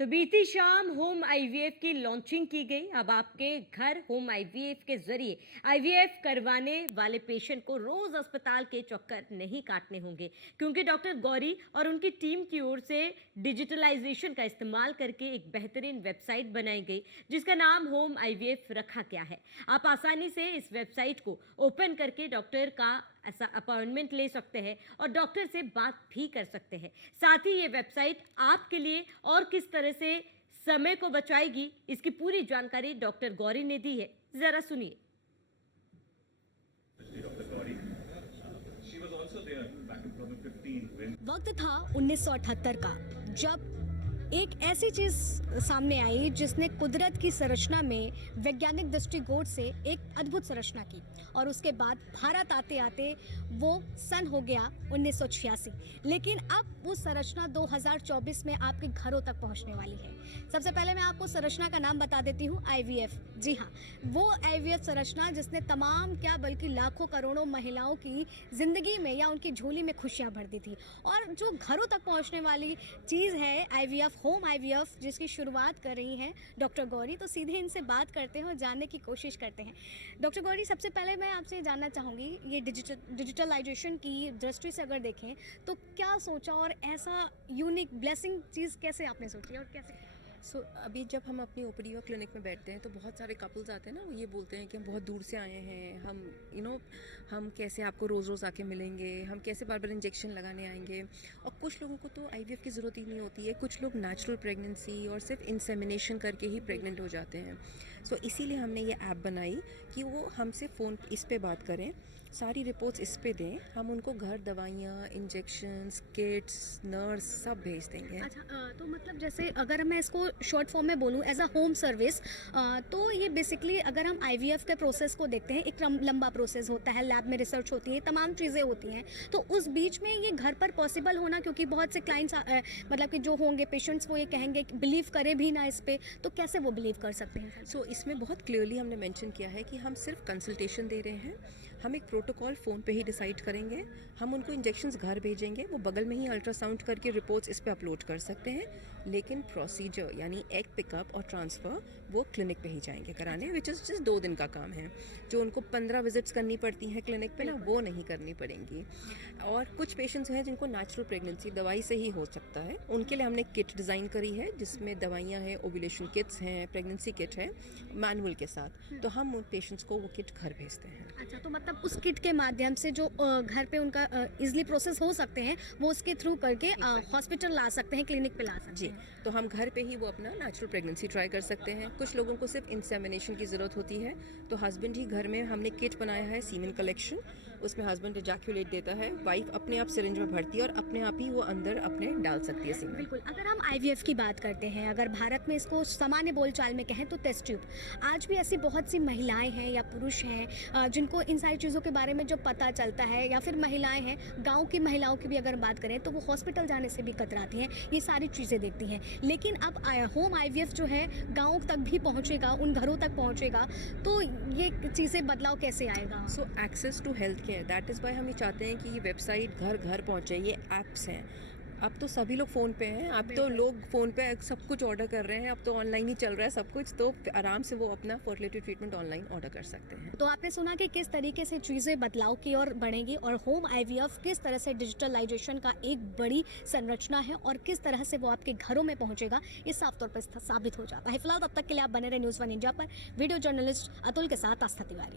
तो बीती शाम होम आईवीएफ की लॉन्चिंग की गई। अब आपके घर होम आईवीएफ के जरिए आईवीएफ करवाने वाले पेशेंट को रोज अस्पताल के चक्कर नहीं काटने होंगे, क्योंकि डॉक्टर गौरी और उनकी टीम की ओर से डिजिटलाइजेशन का इस्तेमाल करके एक बेहतरीन वेबसाइट बनाई गई, जिसका नाम होम आईवीएफ रखा गया है। आप आसानी से इस वेबसाइट को ओपन करके डॉक्टर का ऐसा अपॉइंटमेंट ले सकते हैं और डॉक्टर से बात भी कर सकते हैं। साथ ही ये वेबसाइट आपके लिए और किस तरह से समय को बचाएगी, इसकी पूरी जानकारी डॉक्टर गौरी ने दी है। जरा सुनिए। वक्त था 1978 का, जब एक ऐसी चीज सामने आई जिसने कुदरत की संरचना में वैज्ञानिक दृष्टिकोण से एक अद्भुत संरचना की, और उसके बाद भारत आते आते वो सन हो गया 1986। लेकिन अब वो संरचना 2024 में आपके घरों तक पहुंचने वाली है। सबसे पहले मैं आपको संरचना का नाम बता देती हूँ, आईवीएफ। जी हाँ, वो आईवीएफ संरचना जिसने तमाम क्या बल्कि लाखों करोड़ों महिलाओं की जिंदगी में या उनकी झोली में खुशियां भर दी थी। और जो घरों तक पहुंचने वाली चीज़ है आईवीएफ, होम आईवीएफ, जिसकी शुरुआत कर रही हैं डॉक्टर गौरी। तो सीधे इनसे बात करते हैं और जानने की कोशिश करते हैं। डॉक्टर गौरी, सबसे पहले मैं आपसे जानना चाहूँगी, ये डिजिटलाइजेशन की दृष्टि से अगर देखें तो क्या सोचा और ऐसा यूनिक ब्लेसिंग चीज़ कैसे आपने सोची और कैसे? अभी जब हम अपनी ओपीडी और क्लिनिक में बैठते हैं तो बहुत सारे कपल्स आते हैं ना, वो ये बोलते हैं कि हम बहुत दूर से आए हैं, हम कैसे आपको रोज़ रोज़ आके मिलेंगे, हम कैसे बार बार इंजेक्शन लगाने आएंगे। और कुछ लोगों को तो आईवीएफ की ज़रूरत ही नहीं होती है, कुछ लोग नेचुरल प्रेगनेंसी और सिर्फ इंसेमिनेशन करके ही प्रेग्नेंट हो जाते हैं। इसीलिए हमने ये ऐप बनाई कि वो हमसे फ़ोन इस पे बात करें, सारी रिपोर्ट्स इस पे दें, हम उनको घर दवाइयाँ, इंजेक्शंस, किट्स, नर्स सब भेज देंगे। अच्छा, तो मतलब जैसे अगर मैं इसको शॉर्ट फॉर्म में बोलूँ एज अ होम सर्विस, तो ये बेसिकली अगर हम आईवीएफ के प्रोसेस को देखते हैं, एक लंबा प्रोसेस होता है, लैब में रिसर्च होती है, तमाम चीज़ें होती हैं। तो उस बीच में ये घर पर पॉसिबल होना, क्योंकि बहुत से क्लाइंट्स मतलब कि जो होंगे पेशेंट्स, वो ये कहेंगे बिलीव करें भी ना इस पर, तो कैसे वो बिलीव कर सकते हैं? इसमें बहुत क्लियरली हमने मेंशन किया है कि हम सिर्फ कंसल्टेशन दे रहे हैं, हम एक प्रोटोकॉल फ़ोन पे ही डिसाइड करेंगे, हम उनको इंजेक्शंस घर भेजेंगे, वो बगल में ही अल्ट्रासाउंड करके रिपोर्ट्स इस पे अपलोड कर सकते हैं। लेकिन प्रोसीजर यानी एग पिकअप और ट्रांसफ़र वो क्लिनिक पे ही जाएंगे कराने, विच इज़ जस्ट 2 दिन का काम है। जो उनको 15 विजिट्स करनी पड़ती हैं क्लिनिक पे ना, वो नहीं करनी पड़ेंगी। और कुछ पेशेंट्स हैं जिनको नेचुरल प्रेगनेंसी दवाई से ही हो सकता है, उनके लिए हमने किट डिज़ाइन करी है जिसमें दवाइयाँ हैं, ओव्यूलेशन किट्स हैं, प्रेगनेंसी किट है मैनुअल के साथ। तो हम उन पेशेंट्स को वो किट घर भेजते हैं। अच्छा, तो मतलब उस किट के माध्यम से जो घर पे उनका इजीली प्रोसेस हो सकते हैं, वो उसके थ्रू करके हॉस्पिटल ला सकते हैं, क्लिनिक पे ला सकते हैं। जी, तो हम घर पे ही वो अपना नेचुरल प्रेगनेंसी ट्राई कर सकते हैं। कुछ लोगों को सिर्फ इंसेमिनेशन की ज़रूरत होती है, तो हस्बैंड ही घर में, हमने किट बनाया है सीमेन कलेक्शन, उसमें हस्बैंड इजैक्यूलेट देता है, वाइफ अपने आप सिरिंज में भरती है और अपने आप ही वो अंदर अपने डाल सकती है सीमेन। बिल्कुल। अगर हम आईवीएफ की बात करते हैं, अगर भारत में इसको सामान्य बोलचाल में कहें तो टेस्ट ट्यूब, आज भी ऐसी बहुत सी महिलाएं हैं या पुरुष हैं जिनको इन सारी चीज़ों के बारे में जो पता चलता है, या फिर महिलाएं हैं, गांव की महिलाओं की भी अगर बात करें तो वो हॉस्पिटल जाने से भी कतराती हैं, ये सारी चीज़ें देखती हैं। लेकिन अब होम आईवीएफ जो है गाँव तक भी पहुँचेगा, उन घरों तक पहुँचेगा, तो ये चीज़ें बदलाव कैसे आएगा? Access to health care, that is why हम ये चाहते हैं कि ये वेबसाइट घर घर पहुँचे। ये ऐप्स हैं, अब तो सभी लोग फ़ोन पे हैं, अब तो लोग फ़ोन पे सब कुछ ऑर्डर कर रहे हैं, अब तो ऑनलाइन ही चल रहा है सब कुछ, तो आराम से वो अपना फर्टिलिटी ट्रीटमेंट ऑनलाइन ऑर्डर कर सकते हैं। तो आपने सुना कि किस तरीके से चीज़ें बदलाव की ओर बढ़ेंगी, और होम आईवीएफ किस तरह से डिजिटलाइजेशन का एक बड़ी संरचना है और किस तरह से वो आपके घरों में पहुंचेगा, ये साफ तौर पर साबित हो जाता है। फिलहाल तब तक के लिए आप बने रहे न्यूज़ 1 इंडिया पर। वीडियो जर्नलिस्ट अतुल के साथ आस्था तिवारी।